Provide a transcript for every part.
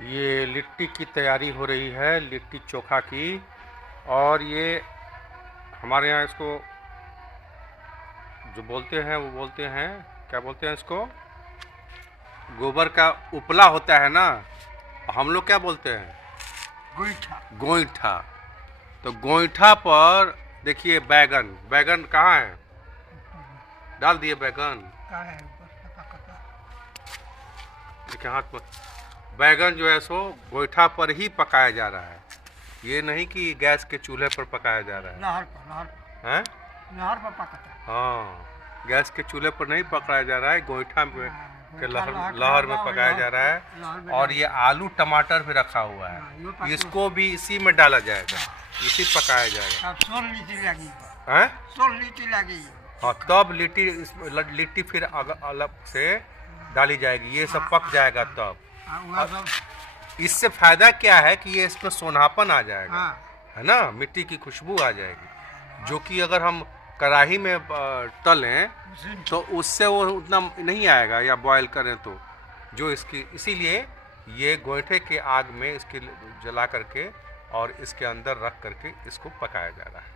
ये लिट्टी की तैयारी हो रही है, लिट्टी चोखा की। और ये हमारे यहाँ इसको जो बोलते हैं वो बोलते हैं, क्या बोलते हैं इसको, गोबर का उपला होता है ना, हम लोग क्या बोलते हैं, गोईठा। गोईठा। तो गोईठा पर देखिए बैगन, बैगन कहाँ है, डाल दिए बैगन, का है ऊपर पका देखिए हाथ पर। बैगन जो है सो गोईठा पर ही पकाया जा रहा है, ये नहीं कि गैस के चूल्हे पर पकाया जा रहा लहर है। पर पकता। हाँ, गैस के चूल्हे पर नहीं पकाया जा रहा है, गोईठा में के लहर लहर में पकाया जा रहा है। और ये आलू टमाटर भी रखा हुआ है, इसको भी इसी में डाला जाएगा, इसी पकाया जाएगा। अब 16 लीटी लगी हैं? 16 लीटी लगी। हाँ, तब लिट्टी फिर अलग से डाली जाएगी, ये सब पक जाएगा तब। इससे फायदा क्या है कि ये इसमें सोनापन आ जाएगा, है ना, मिट्टी की खुशबू आ जाएगी, जो कि अगर हम कढ़ाई में तलें तो उससे वो उतना नहीं आएगा, या बॉयल करें तो जो इसकी, इसीलिए ये गोईठे के आग में इसकी जला करके और इसके अंदर रख करके इसको पकाया जा रहा है।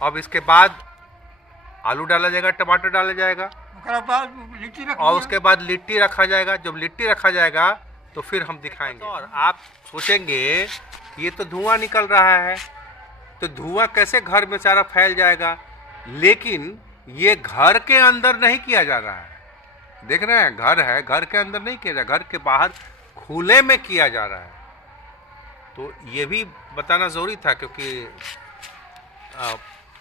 अब इसके बाद आलू डाला जाएगा, टमाटर डाला जाएगा, और उसके बाद लिट्टी रखा जाएगा। जब लिट्टी रखा जाएगा तो फिर हम दिखाएंगे। और आप सोचेंगे ये तो धुआं निकल रहा है, तो धुआं कैसे घर में सारा फैल जाएगा, लेकिन ये घर के अंदर नहीं किया जा रहा है। देख रहे हैं, घर है, घर के अंदर नहीं किया जा रहा, घर के बाहर खुले में किया जा रहा है। तो ये भी बताना ज़रूरी था, क्योंकि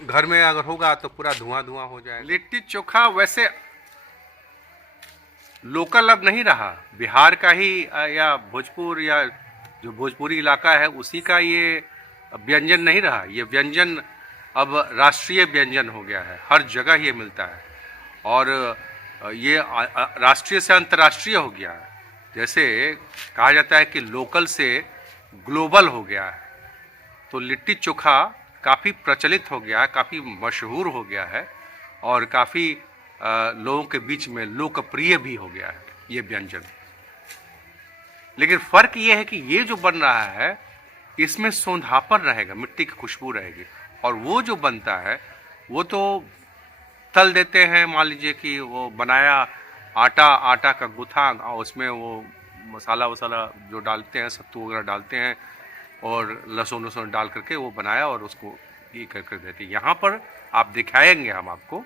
घर में अगर होगा तो पूरा धुआं धुआं हो जाएगा। लिट्टी चोखा वैसे लोकल अब नहीं रहा, बिहार का ही या भोजपुर, या जो भोजपुरी इलाका है उसी का ये व्यंजन नहीं रहा। ये व्यंजन अब राष्ट्रीय व्यंजन हो गया है, हर जगह ये मिलता है, और ये राष्ट्रीय से अंतर्राष्ट्रीय हो गया है। जैसे कहा जाता है कि लोकल से ग्लोबल हो गया है, तो लिट्टी चोखा काफ़ी प्रचलित हो गया है, काफ़ी मशहूर हो गया है, और काफ़ी लोगों के बीच में लोकप्रिय भी हो गया है ये व्यंजन। लेकिन फ़र्क ये है कि ये जो बन रहा है इसमें सौंधापन रहेगा, मिट्टी की खुशबू रहेगी, और वो जो बनता है वो तो तल देते हैं। मान लीजिए कि वो बनाया आटा का गुथा, और उसमें वो मसाला वसाला जो डालते हैं, सत्तू वगैरह डालते हैं, और लहसुन डाल करके वो बनाया और उसको ये कर देते हैं। यहाँ पर आप दिखाएंगे हम आपको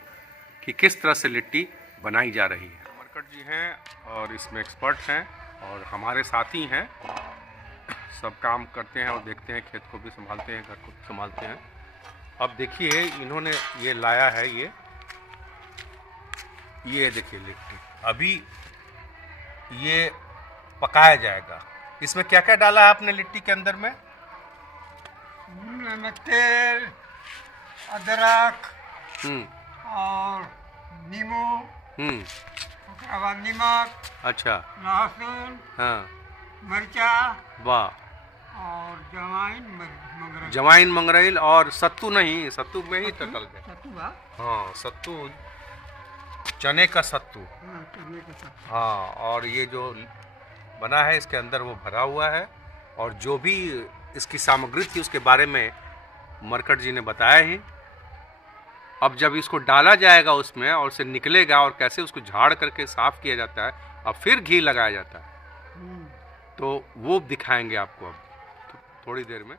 कि किस तरह से लिट्टी बनाई जा रही है। मरकट जी हैं और इसमें एक्सपर्ट हैं, और हमारे साथी हैं, सब काम करते हैं और देखते हैं, खेत को भी संभालते हैं, घर को भी संभालते हैं। अब देखिए इन्होंने ये लाया है, ये देखिए लिट्टी अभी ये पकाया जाएगा। इसमें क्या क्या डाला है आपने लिट्टी के अंदर में? तेल, अदरक और नींबू, उसके बाद नमक, अच्छा, लहसुन, हाँ, मिर्चा, वाह, और जवाइन जवाइन मंगरेल, और सत्तू नहीं, सत्तू में ही टटल गए। सत्तू, हाँ, सत्तू, चने का सत्तू, हाँ। और ये जो बना है इसके अंदर वो भरा हुआ है, और जो भी इसकी सामग्री थी उसके बारे में मरकट जी ने बताया ही। अब जब इसको डाला जाएगा उसमें और उसे निकलेगा, और कैसे उसको झाड़ करके साफ किया जाता है, अब फिर घी लगाया जाता है, तो वो दिखाएंगे आपको अब थोड़ी देर में।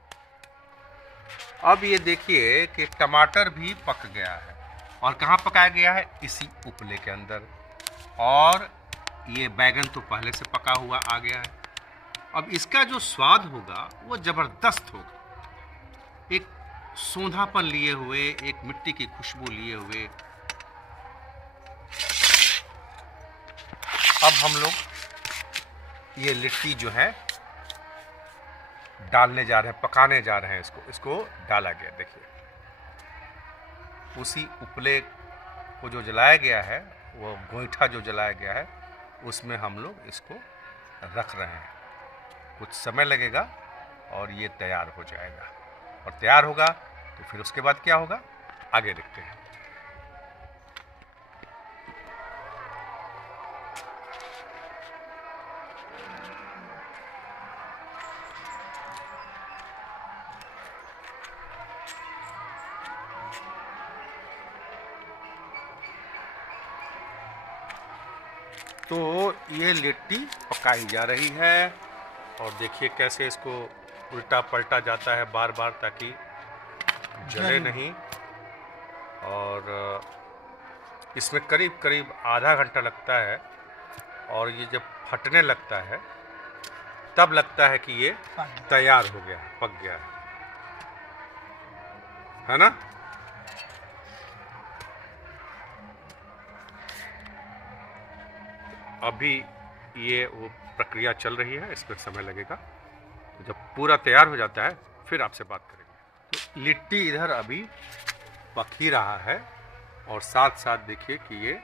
अब ये देखिए कि टमाटर भी पक गया है, और कहाँ पकाया गया है, इसी उपले के अंदर। और ये बैगन तो पहले से पका हुआ आ गया है। अब इसका जो स्वाद होगा वो ज़बरदस्त होगा, एक सोंधापन लिए हुए, एक मिट्टी की खुशबू लिए हुए। अब हम लोग ये लिट्टी जो है डालने जा रहे हैं, पकाने जा रहे हैं। इसको डाला गया, देखिए उसी उपले को जो जलाया गया है, वो गोईठा जो जलाया गया है, उसमें हम लोग इसको रख रहे हैं। कुछ समय लगेगा और ये तैयार हो जाएगा, और तैयार होगा तो फिर उसके बाद क्या होगा आगे देखते हैं। तो ये लिट्टी पकाई जा रही है और देखिए कैसे इसको उल्टा पलटा जाता है बार बार ताकि जले नहीं। और इसमें करीब करीब आधा घंटा लगता है और ये जब फटने लगता है तब लगता है कि ये तैयार हो गया, पक गया है ना। अभी ये वो प्रक्रिया चल रही है, इसमें समय लगेगा। तो जब पूरा तैयार हो जाता है फिर आपसे बात करेंगे। तो लिट्टी इधर अभी पक ही रहा है और साथ साथ देखिए कि ये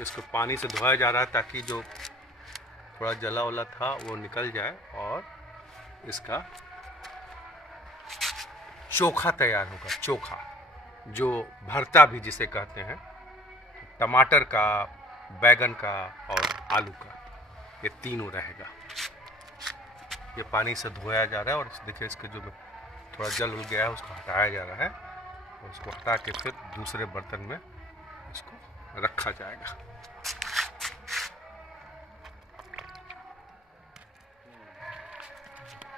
इसको पानी से धोया जा रहा है ताकि जो थोड़ा जला वाला था वो निकल जाए और इसका चोखा तैयार होगा। चोखा जो भरता भी जिसे कहते हैं, टमाटर का, बैगन का और आलू का, ये तीनों रहेगा। ये पानी से धोया जा रहा है और देखिए इसके जो थोड़ा जल उल गया है उसको हटाया जा रहा है और उसको हटा के फिर दूसरे बर्तन में इसको रखा जाएगा।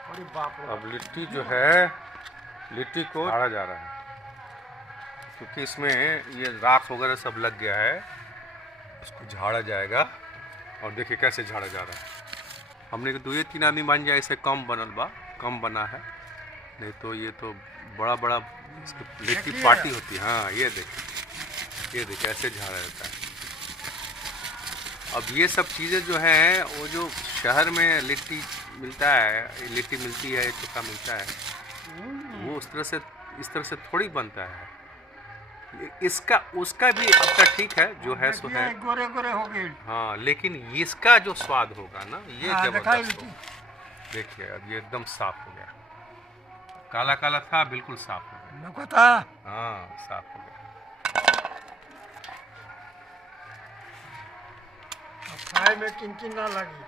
अरे बाप रे। अब लिट्टी जो है, लिट्टी को झाड़ा जा रहा है क्योंकि इसमें ये राख वगैरह सब लग गया है। इसको झाड़ा जाएगा और देखिए कैसे झाड़ा जा रहा है। हमने दो या तीन आदमी मान जाए इसे कम कम बना है, नहीं तो ये तो बड़ा बड़ा इसकी लिट्टी पार्टी होती है। हाँ ये देखिए ऐसे झाड़ा जाता है। अब ये सब चीज़ें जो हैं वो जो शहर में लिट्टी मिलता है, लिट्टी मिलती है, चोखा मिलता है, वो इस तरह से थोड़ी बनता है। इसका उसका भी आपका ठीक है जो है सो है, गोरे गोरे हो गए। हाँ, लेकिन इसका जो स्वाद होगा ना ये जबरदस्त होगा। देखिए अब ये एकदम साफ हो गया, काला काला था बिल्कुल साफ हो गया। हाँ साफ हो गया। खाए में किनकिन ना लगी।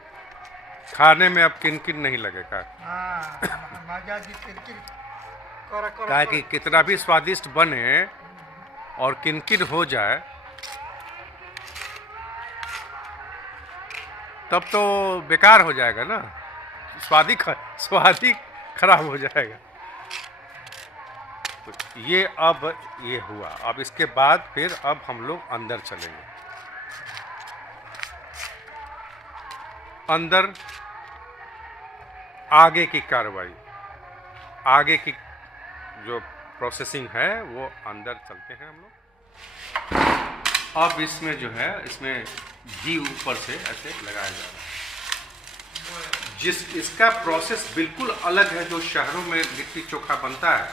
खाने में अब किनकिन नहीं लगेगा। हाँ, मजा जी किनकिन क्या कि कितना भी स्वादिष्ट बने और किनकिन हो जाए तब तो बेकार हो जाएगा ना, स्वाद ही खराब हो जाएगा। तो ये अब ये हुआ। अब इसके बाद फिर अब हम लोग अंदर चलेंगे। अंदर आगे की कार्रवाई, आगे की जो प्रोसेसिंग है वो अंदर चलते हैं हम लोग। अब इसमें जो है इसमें घी ऊपर से ऐसे लगाया जा रहा है। इसका प्रोसेस बिल्कुल अलग है जो शहरों में लिट्टी चोखा बनता है।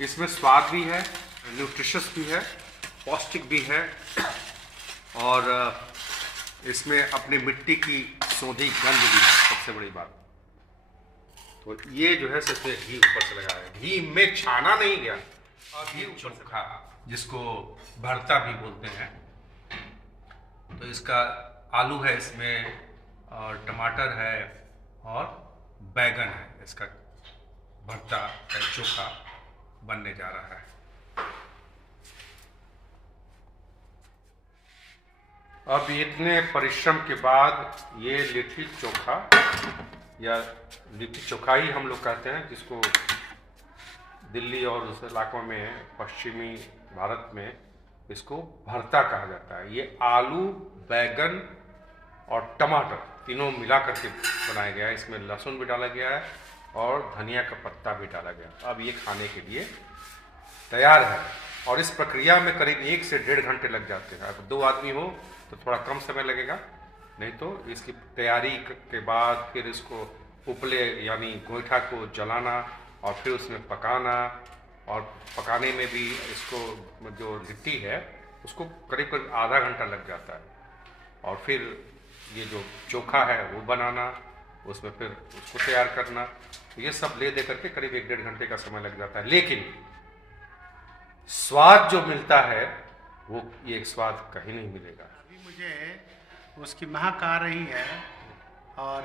इसमें स्वाद भी है, न्यूट्रिशियस भी है, पौष्टिक भी है और इसमें अपनी मिट्टी की सौंधी गंध भी है। सबसे बड़ी बात तो ये जो है सबसे घी ऊपर से लगाया है। घी में छाना नहीं गया और घी ऊपर से खा, जिसको भरता भी बोलते हैं। तो इसका आलू है इसमें और टमाटर है और बैगन है। इसका भरता का चोखा बनने जा रहा है। अब इतने परिश्रम के बाद ये लिट्टी चोखा या लिट्टी चोखा ही हम लोग कहते हैं, जिसको दिल्ली और उस इलाकों में पश्चिमी भारत में इसको भरता कहा जाता है। ये आलू, बैगन और टमाटर तीनों मिला करके बनाया गया है। इसमें लहसुन भी डाला गया है और धनिया का पत्ता भी डाला गया। अब ये खाने के लिए तैयार है और इस प्रक्रिया में करीब 1 से 1.5 घंटे लग जाते हैं। अगर 2 आदमी हो तो थोड़ा कम समय लगेगा, नहीं तो इसकी तैयारी के बाद फिर इसको उपले यानी गोईठा को जलाना और फिर उसमें पकाना, और पकाने में भी इसको जो लिट्टी है उसको करीब करीब आधा घंटा लग जाता है। और फिर ये जो चोखा है वो बनाना, उसमें फिर उसको तैयार करना, ये सब ले दे करके करीब 1-1.5 घंटे का समय लग जाता है। लेकिन स्वाद जो मिलता है वो ये स्वाद कहीं नहीं मिलेगा। अभी मुझे उसकी महक आ रही है और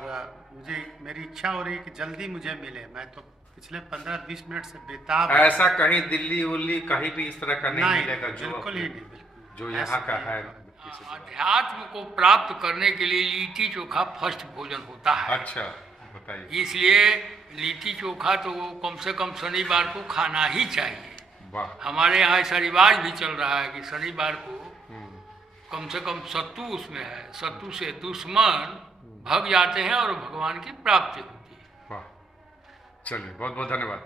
मुझे मेरी इच्छा हो रही है कि जल्दी मुझे मिले। मैं तो पिछले 15-20 मिनट से बेताब। ऐसा कहीं दिल्ली उल्ली कहीं भी इस तरह का नहीं मिलेगा बिल्कुल ही नहीं, बिल्कुल जो यहाँ का है। से जुड़ा। अध्यात्म को प्राप्त करने के लिए लिट्टी चोखा फर्स्ट भोजन होता है। अच्छा, बताइए। इसलिए लिट्टी चोखा तो कम से कम शनिवार को खाना ही चाहिए। वाह। हमारे यहाँ ऐसा रिवाज भी चल रहा है कि शनिवार को कम से कम सत्तू उसमें है, सत्तू से दुश्मन भग जाते हैं और भगवान की प्राप्ति होती है। वाह, चलिए बहुत बहुत धन्यवाद।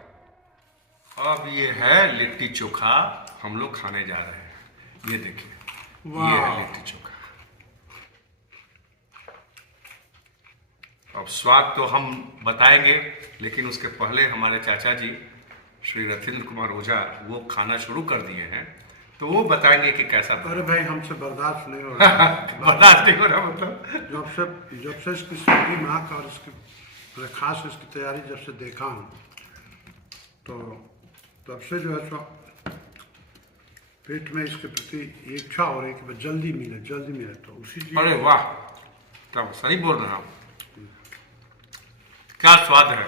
अब ये है लिट्टी चोखा, हम लोग खाने जा रहे हैं। ये देखिए, ये है लिट्टी चोखा। अब स्वाद तो हम बताएंगे, लेकिन उसके पहले हमारे चाचा जी श्री रथिंद्र कुमार ओझा वो खाना शुरू कर दिए हैं, तो वो बताएंगे कि कैसा था। अरे भाई हमसे बर्दाश्त नहीं हो रहा। बर्दाश्त नहीं हो रहा मतलब। जब से इसकी सब्जी महक और इसकी मैं खास इसकी तैयारी जब से देखा हूँ, तो तब से जो है सो पेट में इसके प्रति इच्छा हो रही है कि जल्दी मिले तो उसी चीज। अरे वाह, तब सही बोल रहा हूँ। क्या स्वाद है,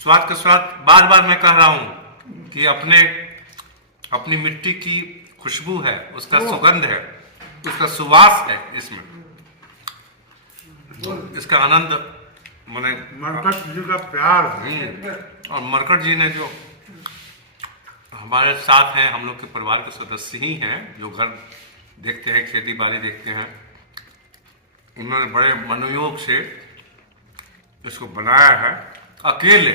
स्वाद का स्वाद। बार बार मैं कह रहा हूँ कि अपनी मिट्टी की खुशबू है, उसका सुगंध है, उसका सुवास है इसमें। इसका आनंद मैंने मरकट जी का प्यार है। और मरकट जी ने जो हमारे साथ हैं, हम लोग के परिवार के सदस्य ही हैं, जो घर देखते हैं, खेती बाड़ी देखते हैं, उन्होंने बड़े मनोयोग से इसको बनाया है अकेले।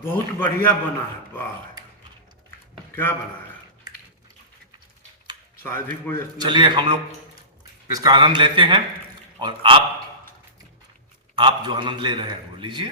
बहुत बढ़िया बना है। वाह, क्या बनाया, शायद ही कोई। चलिए हम लोग इसका आनंद लेते हैं, और आप जो आनंद ले रहे हैं वो लीजिए।